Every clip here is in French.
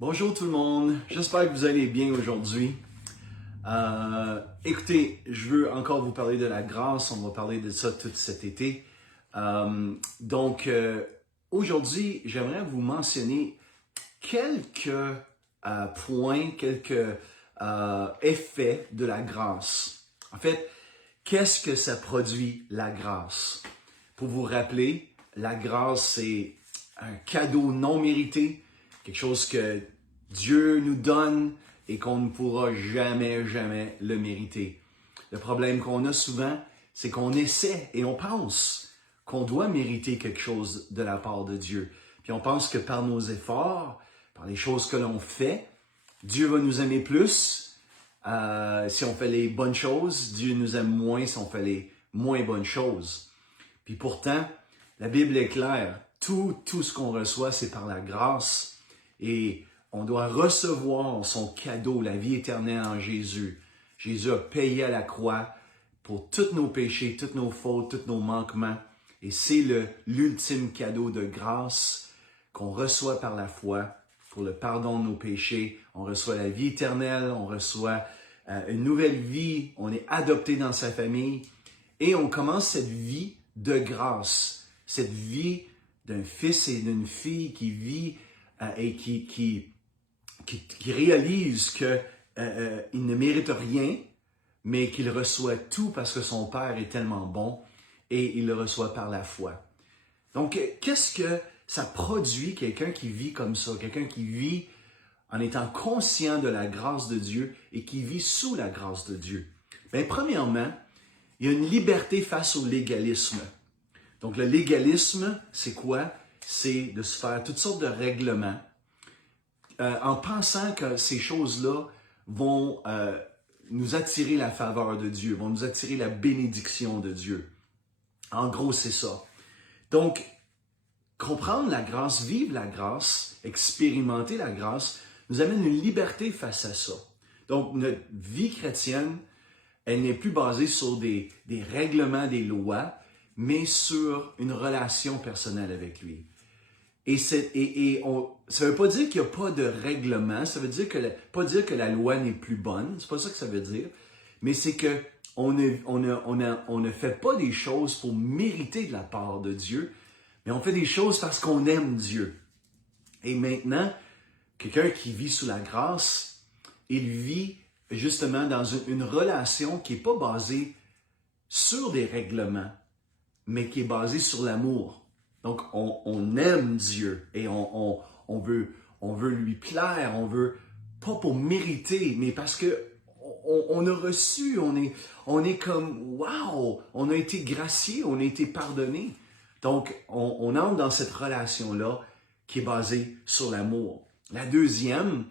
Bonjour tout le monde, j'espère que vous allez bien aujourd'hui. Écoutez, je veux encore vous parler de la grâce, on va parler de ça tout cet été. Aujourd'hui, j'aimerais vous mentionner quelques points, quelques effets de la grâce. En fait, qu'est-ce que ça produit, la grâce? Pour vous rappeler, la grâce, c'est un cadeau non mérité, quelque chose que Dieu nous donne et qu'on ne pourra jamais, jamais le mériter. Le problème qu'on a souvent, c'est qu'on essaie et on pense qu'on doit mériter quelque chose de la part de Dieu. Puis on pense que par nos efforts, par les choses que l'on fait, Dieu va nous aimer plus. Si on fait les bonnes choses, Dieu nous aime moins si on fait les moins bonnes choses. Puis pourtant, la Bible est claire. Tout ce qu'on reçoit, c'est par la grâce. Et on doit recevoir son cadeau, la vie éternelle en Jésus. Jésus a payé à la croix pour tous nos péchés, toutes nos fautes, tous nos manquements. Et c'est l'ultime cadeau de grâce qu'on reçoit par la foi pour le pardon de nos péchés. On reçoit la vie éternelle, on reçoit une nouvelle vie, on est adopté dans sa famille et on commence cette vie de grâce, cette vie d'un fils et d'une fille qui vit et qui réalise qu'il ne mérite rien, mais qu'il reçoit tout parce que son Père est tellement bon et il le reçoit par la foi. Donc, qu'est-ce que ça produit quelqu'un qui vit comme ça, quelqu'un qui vit en étant conscient de la grâce de Dieu et qui vit sous la grâce de Dieu? Bien, premièrement, il y a une liberté face au légalisme. Donc, le légalisme, c'est quoi? C'est de se faire toutes sortes de règlements en pensant que ces choses-là vont nous attirer la faveur de Dieu, vont nous attirer la bénédiction de Dieu. En gros, c'est ça. Donc, comprendre la grâce, vivre la grâce, expérimenter la grâce, nous amène une liberté face à ça. Donc, notre vie chrétienne, elle n'est plus basée sur des règlements, des lois, mais sur une relation personnelle avec lui. Et ça ne veut pas dire qu'il n'y a pas de règlement, ça veut dire pas dire que la loi n'est plus bonne, c'est pas ça que ça veut dire, mais c'est que on ne fait pas des choses pour mériter de la part de Dieu, mais on fait des choses parce qu'on aime Dieu. Et maintenant, quelqu'un qui vit sous la grâce, il vit justement dans une relation qui n'est pas basée sur des règlements, mais qui est basée sur l'amour. Donc, on aime Dieu et on veut lui plaire, on veut, pas pour mériter, mais parce que on a reçu, on est comme, wow, on a été gracié, on a été pardonné. Donc, on entre dans cette relation-là qui est basée sur l'amour. La deuxième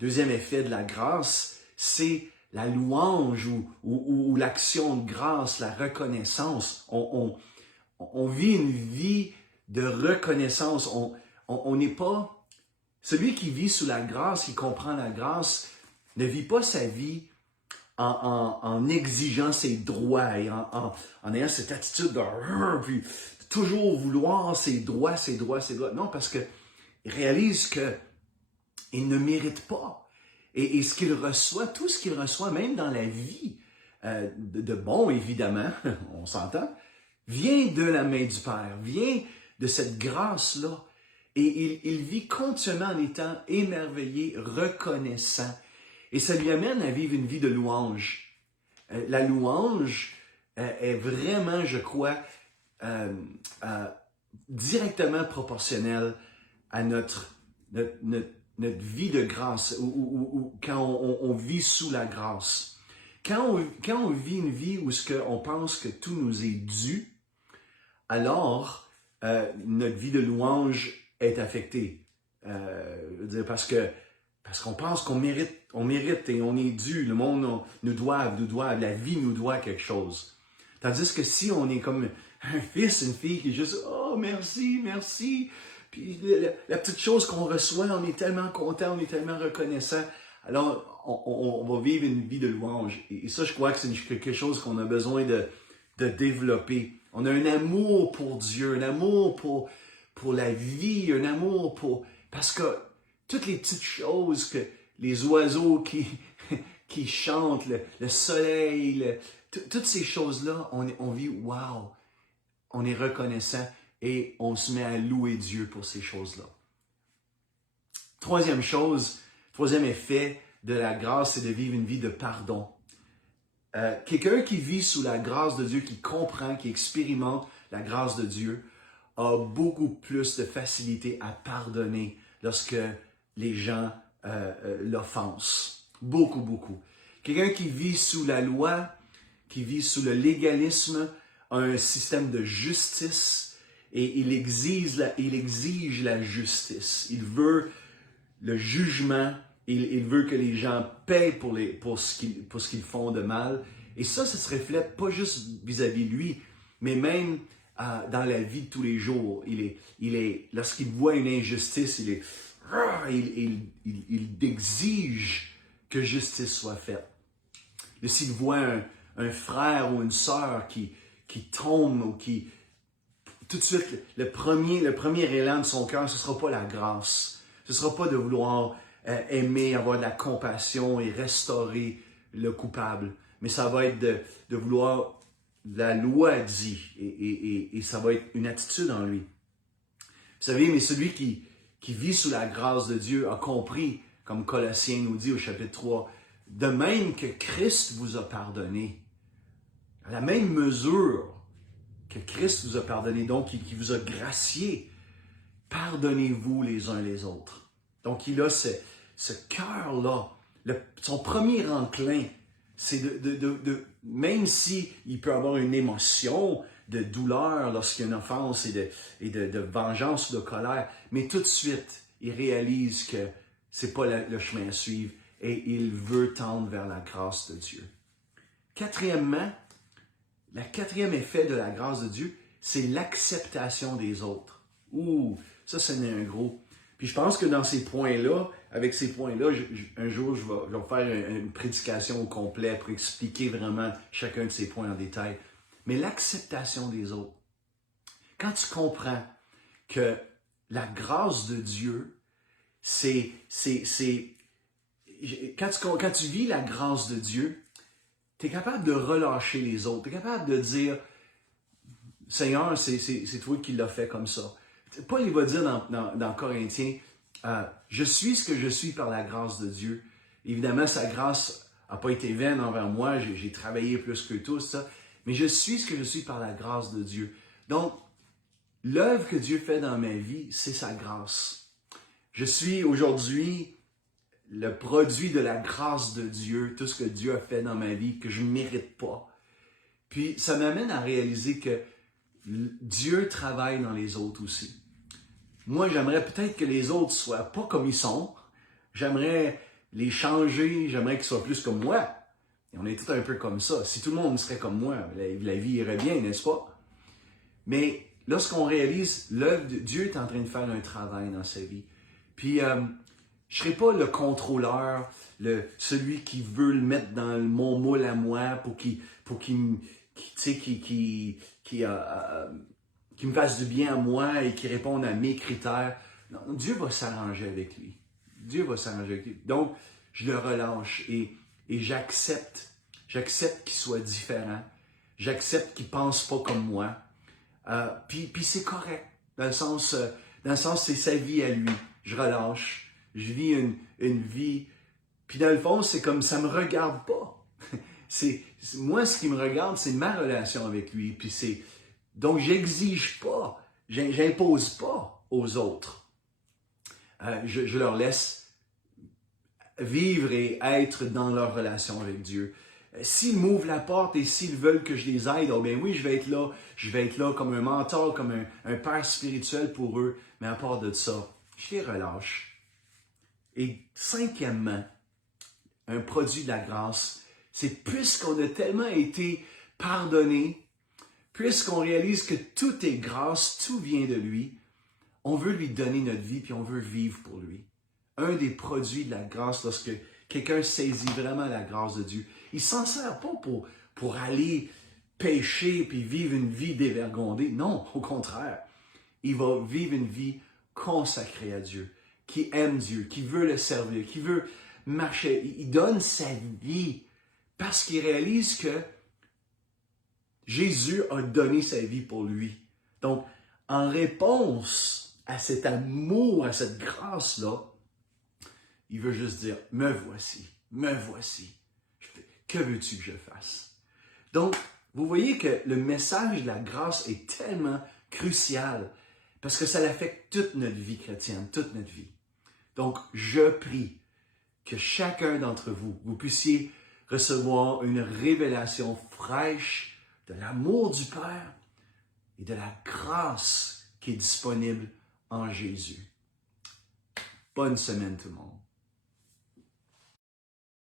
effet de la grâce, c'est la louange ou l'action de grâce, la reconnaissance. On vit une vie de reconnaissance. On n'est pas... Celui qui vit sous la grâce, qui comprend la grâce, ne vit pas sa vie en exigeant ses droits et en ayant cette attitude de... Puis toujours vouloir ses droits. Non, parce qu'il réalise qu'il ne mérite pas. Et ce qu'il reçoit, tout ce qu'il reçoit, même dans la vie, de bon, évidemment, on s'entend, vient de la main du Père, vient de cette grâce-là. Et il vit continuellement en étant émerveillé, reconnaissant. Et ça lui amène à vivre une vie de louange. La louange est vraiment, je crois, directement proportionnelle à notre vie de grâce, ou quand on vit sous la grâce. Quand on vit une vie où on pense que tout nous est dû, alors notre vie de louange est affectée. Parce qu'on pense qu'on mérite et on est dû. Le monde nous doit, la vie nous doit quelque chose. Tandis que si on est comme un fils, une fille qui est juste « Oh, merci, merci », puis la petite chose qu'on reçoit, on est tellement content, on est tellement reconnaissant. Alors, on va vivre une vie de louange. Et ça, je crois que c'est quelque chose qu'on a besoin de développer. On a un amour pour Dieu, un amour pour la vie, un amour pour... Parce que toutes les petites choses que les oiseaux qui chantent, le soleil, toutes ces choses-là, on vit, wow, on est reconnaissant et on se met à louer Dieu pour ces choses-là. Troisième effet de la grâce, c'est de vivre une vie de pardon. Quelqu'un qui vit sous la grâce de Dieu, qui comprend, qui expérimente la grâce de Dieu, a beaucoup plus de facilité à pardonner lorsque les gens l'offensent. Beaucoup, beaucoup. Quelqu'un qui vit sous la loi, qui vit sous le légalisme, a un système de justice et il exige la justice. Il veut le jugement, il veut que les gens paient pour ce qu'ils font de mal. Et ça se reflète pas juste vis-à-vis lui, mais même dans la vie de tous les jours. Lorsqu'il voit une injustice, il exige que justice soit faite. S'il voit un frère ou une sœur qui tombe ou qui... Tout de suite, le premier élan de son cœur, ce ne sera pas la grâce. Ce ne sera pas de vouloir aimer, avoir de la compassion et restaurer le coupable. Mais ça va être de vouloir... La loi dit, et ça va être une attitude en lui. Vous savez, mais celui qui vit sous la grâce de Dieu a compris, comme Colossiens nous dit au chapitre 3, de même que Christ vous a pardonné, à la même mesure que Christ vous a pardonné, donc qui vous a gracié, pardonnez-vous les uns les autres. Donc il a ce cœur-là, son premier enclin, c'est même s'il peut avoir une émotion de douleur lorsqu'il y a une offense et de vengeance ou de colère, mais tout de suite, il réalise que c'est pas le chemin à suivre et il veut tendre vers la grâce de Dieu. Quatrièmement, le quatrième effet de la grâce de Dieu, c'est l'acceptation des autres. Ça, c'en est un gros. Puis je pense que dans ces points-là, avec ces points-là, un jour, je vais faire une prédication au complet pour expliquer vraiment chacun de ces points en détail. Mais l'acceptation des autres. Quand tu comprends que la grâce de Dieu, quand tu vis la grâce de Dieu, tu es capable de relâcher les autres. Tu es capable de dire, Seigneur, c'est toi qui l'as fait comme ça. Paul, il va dire dans Corinthiens, je suis ce que je suis par la grâce de Dieu. Évidemment, sa grâce n'a pas été vaine envers moi, j'ai travaillé plus que tous, ça, mais je suis ce que je suis par la grâce de Dieu. Donc, l'œuvre que Dieu fait dans ma vie, c'est sa grâce. Je suis aujourd'hui le produit de la grâce de Dieu, tout ce que Dieu a fait dans ma vie, que je ne mérite pas. Puis, ça m'amène à réaliser que Dieu travaille dans les autres aussi. Moi, j'aimerais peut-être que les autres soient pas comme ils sont. J'aimerais les changer, j'aimerais qu'ils soient plus comme moi. Et on est tous un peu comme ça. Si tout le monde serait comme moi, la vie irait bien, n'est-ce pas? Mais lorsqu'on réalise l'œuvre de Dieu est en train de faire un travail dans sa vie. Puis, je ne serai pas le contrôleur, celui qui veut le mettre dans mon moule à moi pour qu'il me fasse du bien à moi et qui réponde à mes critères. Non, Dieu va s'arranger avec lui. Dieu va s'arranger avec lui. Donc, je le relâche et j'accepte. J'accepte qu'il soit différent. J'accepte qu'il ne pense pas comme moi. Puis c'est correct. Dans le sens, c'est sa vie à lui. Je relâche. Je vis une vie. Puis dans le fond, c'est comme ça ne me regarde pas. Moi, ce qui me regarde, c'est ma relation avec lui. Puis donc, j'exige pas, j'impose pas aux autres. Je leur laisse vivre et être dans leur relation avec Dieu. S'ils m'ouvrent la porte et s'ils veulent que je les aide, oh bien oui, je vais être là comme un mentor, comme un père spirituel pour eux. Mais à part de ça, je les relâche. Et cinquièmement, un produit de la grâce, c'est puisqu'on a tellement été pardonné, puisqu'on réalise que tout est grâce, tout vient de lui, on veut lui donner notre vie puis on veut vivre pour lui. Un des produits de la grâce, lorsque quelqu'un saisit vraiment la grâce de Dieu, il ne s'en sert pas pour aller pécher puis vivre une vie dévergondée. Non, au contraire, il va vivre une vie consacrée à Dieu, qui aime Dieu, qui veut le servir, qui veut marcher. Il donne sa vie parce qu'il réalise que Jésus a donné sa vie pour lui. Donc, en réponse à cet amour, à cette grâce-là, il veut juste dire, me voici, me voici. Que veux-tu que je fasse? Donc, vous voyez que le message de la grâce est tellement crucial parce que ça affecte toute notre vie chrétienne, toute notre vie. Donc, je prie que chacun d'entre vous, vous puissiez recevoir une révélation fraîche de l'amour du Père et de la grâce qui est disponible en Jésus. Bonne semaine tout le monde.